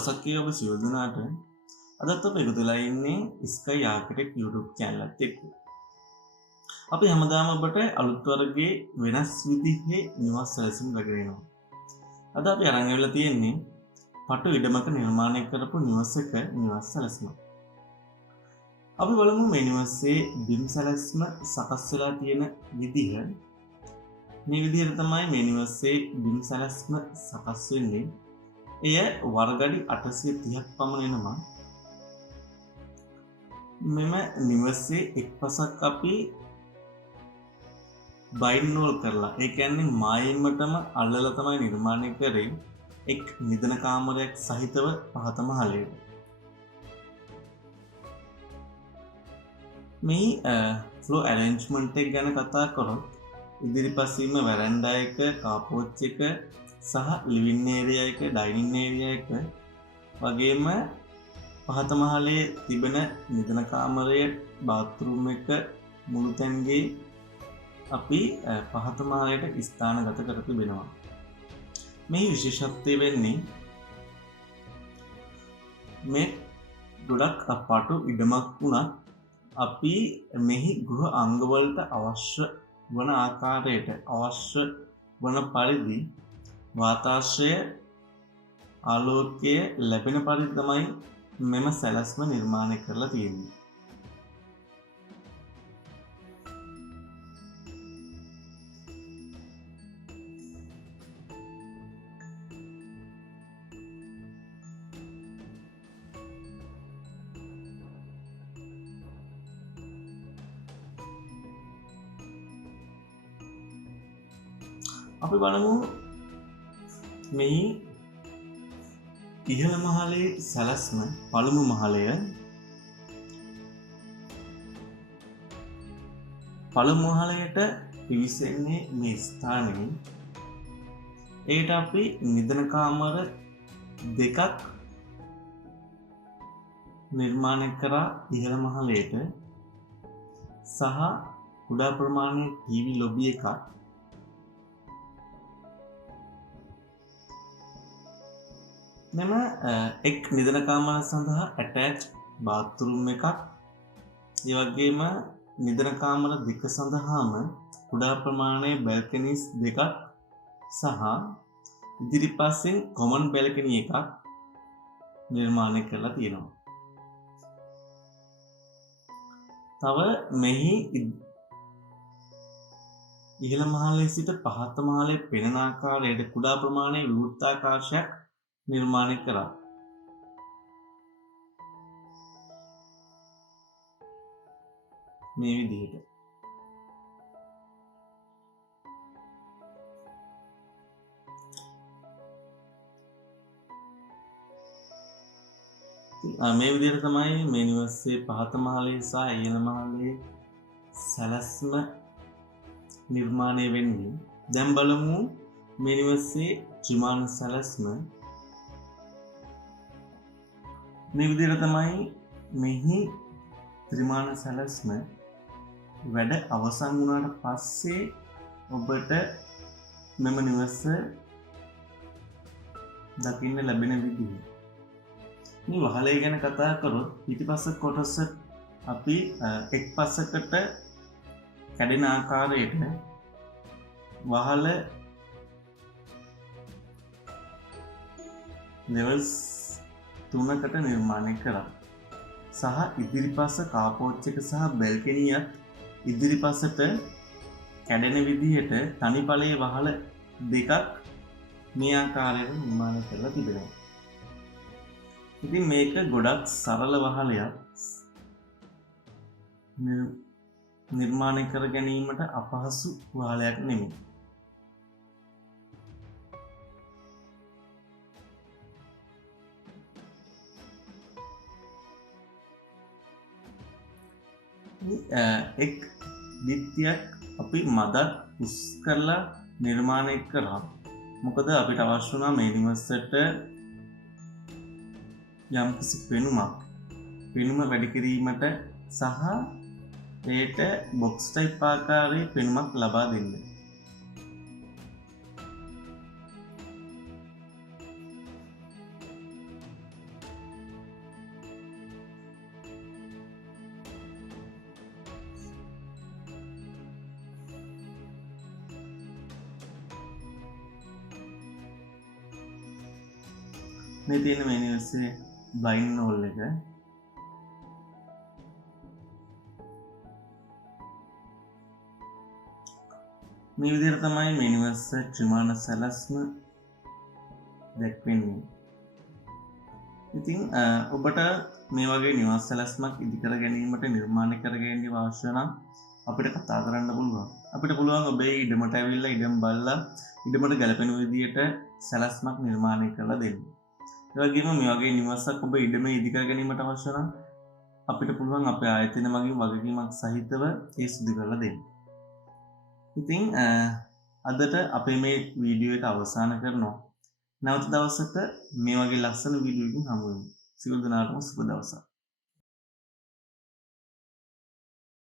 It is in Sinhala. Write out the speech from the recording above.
දවසක් කියලා ඔබ සියලු දෙනාට අදත් ඔබ එකතු වෙලා ඉන්නේ Sky Architect YouTube channel එකත් එක්ක. අපි හැමදාම ඔබට අලුත් වර්ගයේ වෙනස් විදිහේ නිවාස සැලසුම් රැගෙන එනවා. අද අපි අරන් ඇවිල්ලා තියෙන්නේ පටු ඉඩමක නිර්මාණය කරපු නිවසක නිවාස සැලසුම. අපි බලමු මේ නිවසේ බිම් සැලැස්ම සකස් වෙලා තියෙන විදිහ. මේ විදිහට තමයි මේ නිවසේ බිම් සැලැස්ම සකස් වෙන්නේ. එය වර්ගඩි 830ක් පමණ එනවා. මෙම නිවසේ එක් පසක් අපි බයින් වෝල් කරලා, ඒ කියන්නේ මායිමටම අල්ලලා තමයි නිර්මාණය කරේ එක් නිදන කාමරයක් සහිතව පහත මහලේ. මේ ෆ්ලෝ ඇරේන්ජ්මන්ට් එක ගැන කතා කරොත් ඉදිරිපසීම වැරන්ඩා එක, කාපෝච් එක සහ ලිවින් ඒරියා එක, ඩයිනින් ඒරියා එක වගේම පහත මහලේ තිබෙන නිදන කාමරය, බාත්රූම් එක මුළු තැන්ගේ අපි පහත මහලයට ස්ථානගත කර තිබෙනවා. මේ විශේෂත්වය වෙන්නේ මේ ගොඩක් අපටු ඉඩමක් වුණත් අපි මෙහි ගෘහ අංගවලට අවශ්‍ය වන ආකාරයට, අවශ්‍ය වන පරිදි වාතාශ්‍රය, ආලෝකය ලැබෙන පරිදි තමයි මෙම සැලැස්ම නිර්මාණය කරලා තියෙන්නේ. අපි බලමු මේ ඉහළ මහලේ සැලැස්ම. පළමු මහලය, පළමු මහලයට පිවිසෙන්නේ මේ ස්ථානයේ. ඒට අපි නිදන කාමර දෙකක් නිර්මාණය කරා ඉහළ මහලයට, සහ කුඩා ප්‍රමාණයේ ටීවී ලොබි එකක්. මෙම එක් නිදන කාමර සඳහා ඇටච් බාත්රූම් එකක්, ඒ වගේම නිදන කාමර දෙක සඳහාම කුඩා ප්‍රමාණයේ බැල්කනීස් දෙකක් සහ ඉදිරිපසින් කොමන් බැල්කනි එකක් නිර්මාණය කරලා තියෙනවා. තව මෙහි ඉහළ මහලේ සිට පහත මහලේ පෙනෙන ආකාරයට කුඩා ප්‍රමාණයේ වෘත්තාකාශයක් නිර්මාණය කරා. මේ විදිහට මේ විදිහට තමයි මේ නිවසේ පහත මහලේ සහ ඉහළ මහලේ සැලැස්ම නිර්මාණය වෙන්නේ. දැන් බලමු මේ නිවසේ ත්‍රිමාණ සැලැස්ම. මේ විදිහට තමයි මෙහි ත්‍රිමාණ සැලැස්ම වැඩ අවසන් වුණාට පස්සේ ඔබට මෙම නිවස දකින්න ලැබෙන විදිහ. මේ වහලේ ගැන කතා කරොත් පිටිපස්ස කොටස අපි එක් පස්සකට කැඩෙන ආකාරයට වහල ලෙවල්ස් 3කට නිර්මාණය කරා. සහ ඉදිරිපස කාපෝච් එක සහ බැල්කනියත් ඉදිරිපසට කැඩෙන විදිහට තනිපලයේ වහල දෙකක් මේ ආකාරයට නිර්මාණය කරලා තිබෙනවා. ඉතින් මේක ගොඩක් සරල වහලයක්. නිර්මාණය කර ගැනීමට අපහසු වහලයක් නෙමෙයි. එක් බිත්තියක් අපි මදක් උස් කරලා නිර්මාණය කරා. මොකද අපිට අවශ්‍ය වුණා මේ නිවසට යම්කිසි පෙනුම වැඩි කිරීමට සහ ඒට බොක්ස් ටයිප් ආකාරයේ පෙනුමක් ලබා දෙන්න. මේ තියෙන මේ නිවසේ බ්ලයින්ඩ් නෝල් එක. මේ විදිහට තමයි මේ නිවස ත්‍රිමාණ සැලැස්ම දැක්වෙන්නේ. ඉතින් ඔබට මේ වගේ නිවාස සැලැස්මක් ඉදිකර ගැනීමට නිර්මාණය කර ගැනීම අවශ්‍ය නම් අපිට කතා කරන්න පුළුවන්. අපිට පුළුවන් ඔබේ ඉඩමට ඇවිල්ලා ඉඩම බලලා ඉඩමට ගැලපෙන විදියට සැලැස්මක් නිර්මාණය කරලා දෙන්න. ඒ වගේම මේ වගේ නිවාසක් ඔබ ඉඩමේ ඉදිකර ගැනීමට අවශ්‍ය නම් අපිට පුළුවන් අපේ ආයතන මගින් වගකීමක් සහිතව ඒ සිදු කරලා දෙන්න. ඉතින් අදට අපේ මේ වීඩියෝ එක අවසන් කරනවා. නැවත දවසක මේ වගේ ලස්සන වීඩියෝ එකකින් හමු වෙමු. සියලු දෙනාටම සුබ දවසක්.